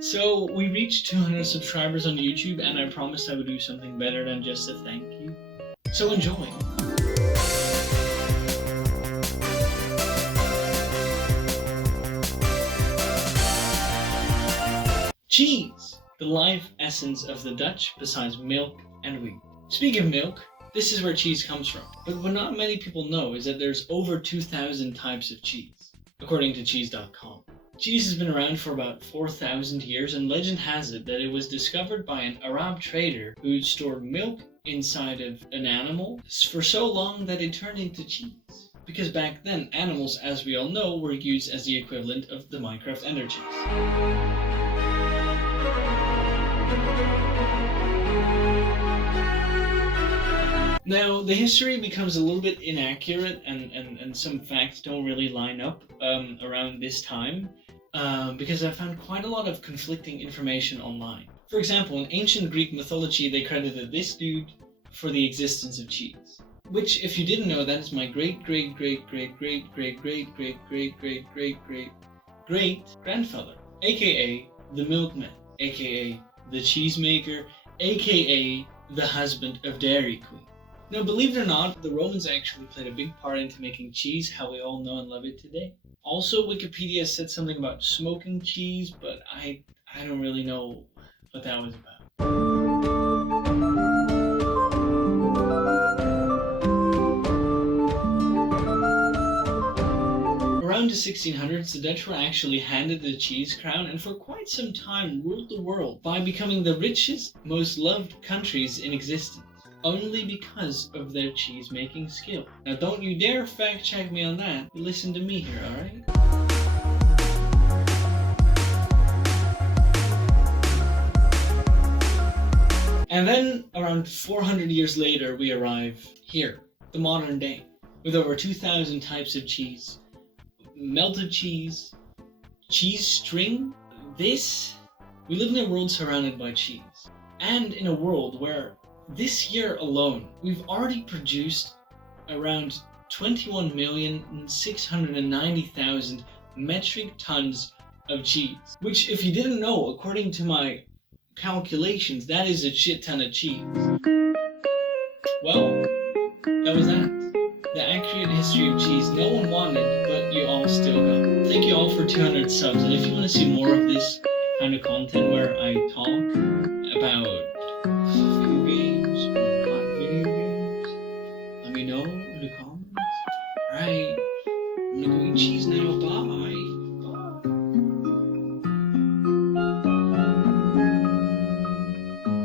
So we reached 200 subscribers on YouTube, and I promised I would do something better than just a thank you. So enjoy. Cheese, the life essence of the Dutch besides milk and wheat. Speaking of milk, this is where cheese comes from. But what not many people know is that there's over 2,000 types of cheese, according to cheese.com. Cheese has been around for about 4,000 years, and legend has it that it was discovered by an Arab trader who stored milk inside of an animal for so long that it turned into cheese. Because back then, animals, as we all know, were used as the equivalent of the Minecraft energies. Now, the history becomes a little bit inaccurate, and some facts don't really line up around this time, because I found quite a lot of conflicting information online. For example, in ancient Greek mythology, they credited this dude for the existence of cheese. Which, if you didn't know, that is my great grandfather, aka the milkman, aka the cheesemaker, aka the husband of Dairy Queen. Now, believe it or not, the Romans actually played a big part into making cheese how we all know and love it today. Also, Wikipedia said something about smoking cheese, but I don't really know what that was about. Around the 1600s, the Dutch were actually handed the cheese crown, and for quite some time ruled the world by becoming the richest, most loved countries in existence, only because of their cheese-making skill. Now, don't you dare fact-check me on that. You listen to me here, alright? And then, around 400 years later, we arrive here, the modern day, with over 2,000 types of cheese. Melted cheese, cheese string. We live in a world surrounded by cheese. And in a world where this year alone, we've already produced around 21,690,000 metric tons of cheese. Which, if you didn't know, according to my calculations, that is a shit ton of cheese. Well, that was that. The accurate history of cheese no one wanted, but you all still got. Thank you all for 200 subs, and if you want to see more of this kind of content where I talk about video games or not video games, let me know in the comments. Alright, I'm gonna go eat cheese now, bye.